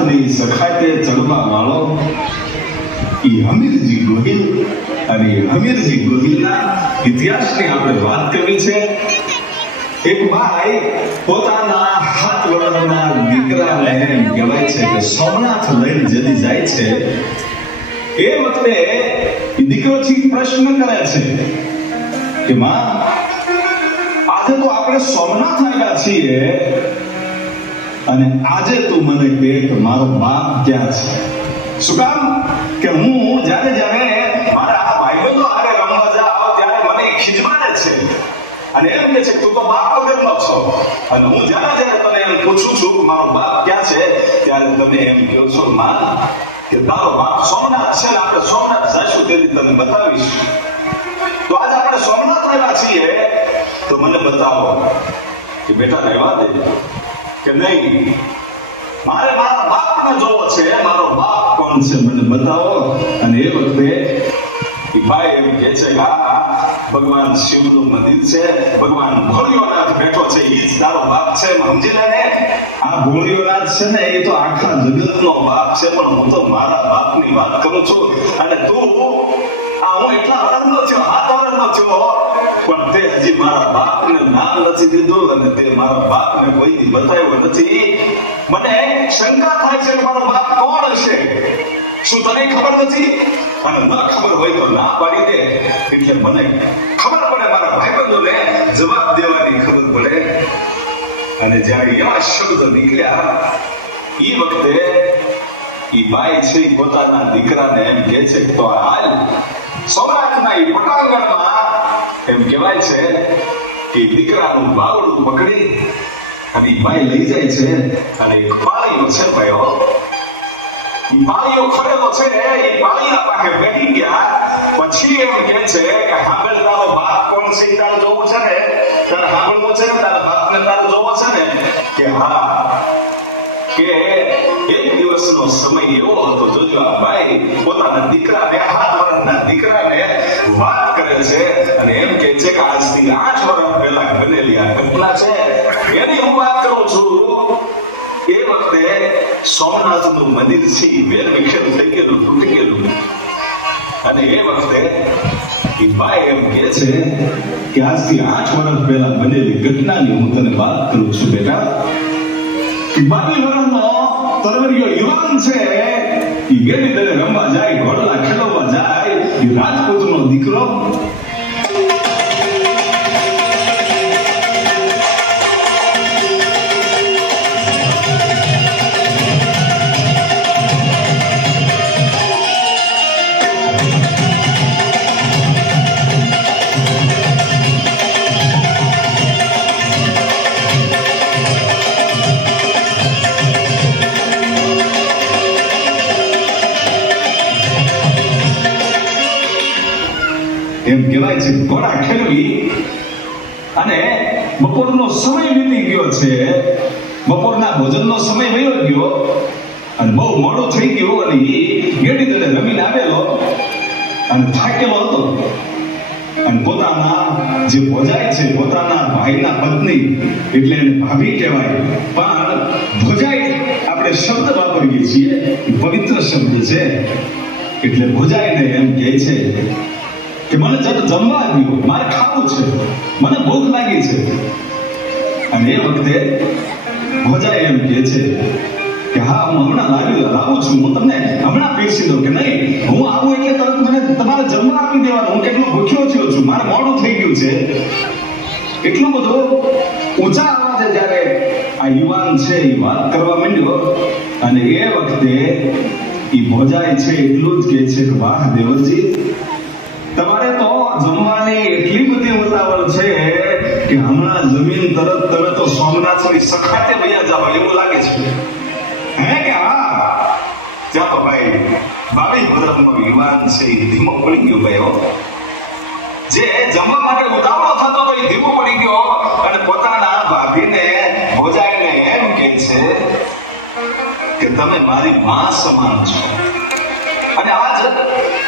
ની સખાતે ચડવા વાળો ઈ હમીરજી ગોહિલ અને હમીરજી ગોહિલના ઇતિહાસની આપણે વાત કરવી છે. એક ભાઈ પોતાના હાથ વડના દીકરાને એમ કહેવાય છે કે સોમનાથ લઈને જતી જાય છે. એ વખતે દીકરોથી પ્રશ્ન કરે છે કે માં, આજે તો આપણે સોમનાથ આવ્યા છીએ. અને આજે તું મને કહે કે મારો બાપ ક્યાં છે? શું કામ? કે હું જ્યારે જ્યારે મારા ભાઈબંધો હારે રમવા જાવ ત્યારે મને ખીજવાને છે. અને એમ કહે છે તું તો બાપ વગરનો છો. અને હું જ્યારે જ્યારે તને એમ પૂછું છું કે મારો બાપ ક્યાં છે, ત્યારે તમે એમ કહો છો, માં, કે તારો બાપ સોમનાથ છે આપણે સોમનાથ જઈશું તેથી તને બતાવીશ. તો આજે આપણે સોમનાથ રહેવા છીએ. તો મને બતાવો કે બેટા રહેવા દે. કે નહીં, મારે મારા બાપને જોવો છે, મારો બાપ કોણ છે મને બતાવો. અને એ વખતે એ ભાઈ એમ કે છે કે ભગવાન શિવનું મંદિર છે, ભગવાન ભોળિયોનાથ બેઠો છે એ જ તારો બાપ છે. સમજી લે ને, આ ભોળિયોનાથ છે ને, એ તો આખા જગતનો બાપ છે, પણ હું તો મારા બાપની વાત કરું છું. અને તું, આ હું એટલા વર્ષનો થયો હાથ વર્ષનો થયો પણ તે હજી મારા બાપને નામ નથી દીધું અને તે મારા બાપને કોઈથી બતાવ્યો નથી મને શંકા થાય છે મારો બાપ કોણ હશે શું તને ખબર નથી અને ન ખબર હોય તો ના પાડી દે એટલે મને ખબર પડે મારા ભાઈબંધોને જવાબ દેવાની ખબર પડે અને જ્યારે એવા શબ્દ નીકળ્યા, એ વખતે એ બાઈ છે પોતાના દીકરાને એમ કહે છે, તો હાલ સૌરાષ્ટ્રના એ પટાંગણમાં એમ કહેવાય છે ઈ દીકરાનું બાવડું પકડી અને ભાઈ લઈ જાય છે અને પાળીઓ છે ભાઈઓ. પાળીઓ ખરેલો છે એ પાળીના પાસે બેહી ગયા. પછી એમ કે છે કે હાંભળ, તારો બાપ કોણ છે તારે જોવું છે ને? તારે હાંભળવું છે ને? તારા બાપને તારે જોવો છે ને? કે હા. કે એક દિવસનો સમય એવો હતો, જોજો આ ભાઈ, પોતાના દીકરાને, હાથ વર્ષના દીકરાને વાત કરે છે. અને એમ કે છે કે આજથી આઠ વર્ષ પહેલા બનેલી આ ઘટના છે. એની હું વાત કરું છું, એ વખતે સોમનાથનું મંદિર છે વેર વિખેર થઈ ગયેલું, તૂટી ગયેલું. અને એ વખતે એ ભાઈ એમ કે છે કે આજથી આઠ વર્ષ પહેલા બનેલી ઘટનાની હું તને વાત કરું છું, બેટા. બાવી વર્ષનો તરવરિયો યુવાન છે, એ ગેડી દરે રમવા જાય ઘોડલા ખેલવવા જાય, એ રાજપૂતનો દીકરો એમ કહેવાય છે, ઘોડા ખેલવી. અને બપોરનો સમય વીતી ગયો છે. બપોરના ભોજનનો સમય વયો ગયો. અને બહુ મોડો થઈ ગયો અને એ ગેડી દડે રમીને આવેલો અને થાકેલો હતો. અને પોતાના જે ભોજાય છે, પોતાના ભાઈના પત્ની, એટલે એને ભાભી કહેવાય. પણ ભોજાય આપણે શબ્દ વાપરીએ છીએ પવિત્ર શબ્દ છે. એટલે ભોજાઈને એમ કહે છે કે મને જરા જમવા આવ્યું, મારે ખાવું છે. મને ભૂખ લાગી છે. અને એ વખતે ભોજા એમ કહે છે કે, હા, હું હમણાં લાવી લાવું છું. હું તમને હમણાં પીરસી દઉં કે નહીં? હું આવું એટલે તરત મને તમારે જમવા આપી દેવાનું. હું કેટલો ભૂખ્યો થયો છું. મારે મોડું થઈ ગયું છે. એટલું બધું ઊંચા અવાજે જ્યારે આ યુવાન છે એ વાત કરવા માંડ્યો. અને એ વખતે એ ભોજાય છે એટલું જ કહે છે કે, વાહ, દેવરજી તમારે તો જમવાની એટલી બધી ઉતાવળ છે કે હમણાં જમીન તરત તમે તો સોમનાથની સખાતે ભૈયા જાવ એવું લાગે છે. હે કે હા? જ્યાં તો ભાઈ, બાવીસ વર્ષનો યુવાન છે, એ ધીમો પડી ગયો ભાઈ જે જમવા માટે ઉતાવળો થતો તો એ ધીમો પડી ગયો અને પોતાના ભાભીને ભોજાઈને એમ કે છે કે તમે મારી માં સમાન છો. અને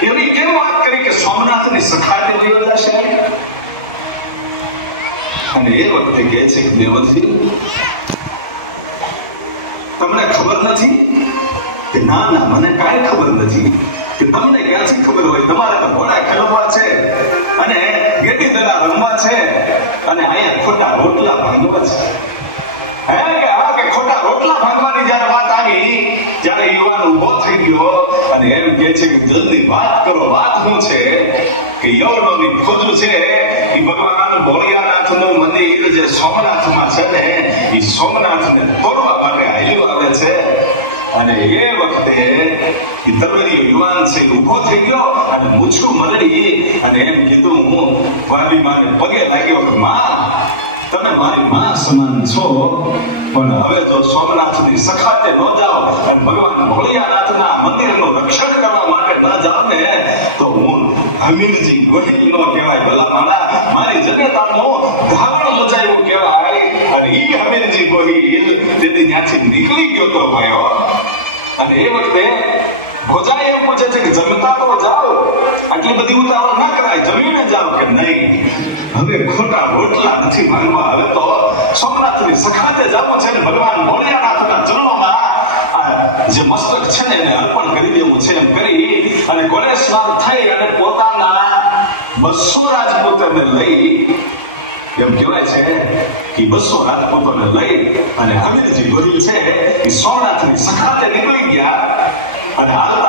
એવી કેમ વાત કરી કે સોમનાથની વયો જશે અને એ વખતે કહે છે કે દેવજી તમને ખબર નથી કે ના ના, મને કાંઈ ખબર નથી કે તમને ક્યાંથી ખબર હોય? તમારે તો ઘોડા ખેલવા છે અને ગેટી દડા રમવા છે અને અહીંયા ખોટા રોટલા ભાંગવા છે. અને એમ કે છે કે જલ્દી વાત કરો, વાત શું છે? કે યવનોની ખુદ છે એ ભગવાન ભોળિયાનાથનું મંદિર જે સોમનાથમાં છે ને એ સોમનાથને તોડવા માટે હાલ્યો આવે છે. અને એ વખતે એ તરવરી યુવાન છે ઊભો થઈ ગયો અને મૂછું મરડી અને એમ કીધું, હું વાલી માને પગે લાગ્યો કે, માં તમે મારી માં સમાન છો, પણ હવે જો સોમનાથની સખાતે ન જાઓ અને ભગવાન ભોળિયાનાથના મંદિરનું રક્ષણ કરવા માટે ન જાઓ ને, તો હું હમીરજી ગોહિલ નો કહેવાય ભલા માણા મારી જગતાનો ધાવણ મચાવ્યું કહેવાય, અને ઈ હમીરજી ગોહિલ તેથી ત્યાંથી નીકળી ગયો તો ભાઈઓ અને એ વખતે ભોજાએ એમ પૂછે છે કે જમતા તો જાઓ આટલી બધી ઉતાવળ ના કરાય, જમીને જાઓ કે નહીં? હવે ખોટા રોટલા નથી માંગવા. હવે તો સોમનાથની સખાતે જવું છે ને ભગવાન ભોળિયાનાથના ચરણોમાં જે મસ્તક છે ને એને અર્પણ કરી દેવું છે એમ કરી અને ગોળેશ્વર થઈ અને પોતાના બસો રાજપૂતોને લઈ, એમ કહેવાય છે કે બસો રાજપૂતોને લઈ અને હમીરજી ગોહિલ છે એ સોમનાથની સખાતે નીકળી ગયા અને હાલતા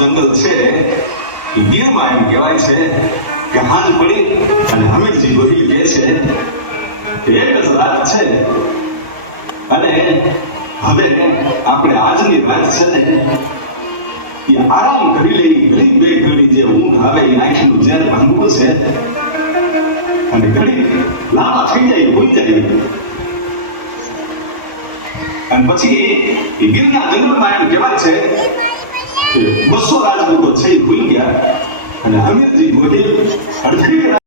જંગલ છે, એ ગીરમાં એમ કહેવાય છે કે હાથ પડી અને હમીરજી ગોહિલ કહે છે કે એક જ રાત છે. અને હવે આપણે આજની રાત છે ને, એ આરામ કરી લઈ ઘડી બે ઘડી જે ઊંઘ આવે, એ આંખનું ઝેર ભાંગવું છે. અને ઘડી લાંબા થઈ જાય ભૂલી જાય. અને પછી એ ગીરના જંગલમાં એમ કહેવાય છે કે બસો રાજપૂતો છે એ ભૂલી ગયા. અને હમીરજી ગોહિલ અડધી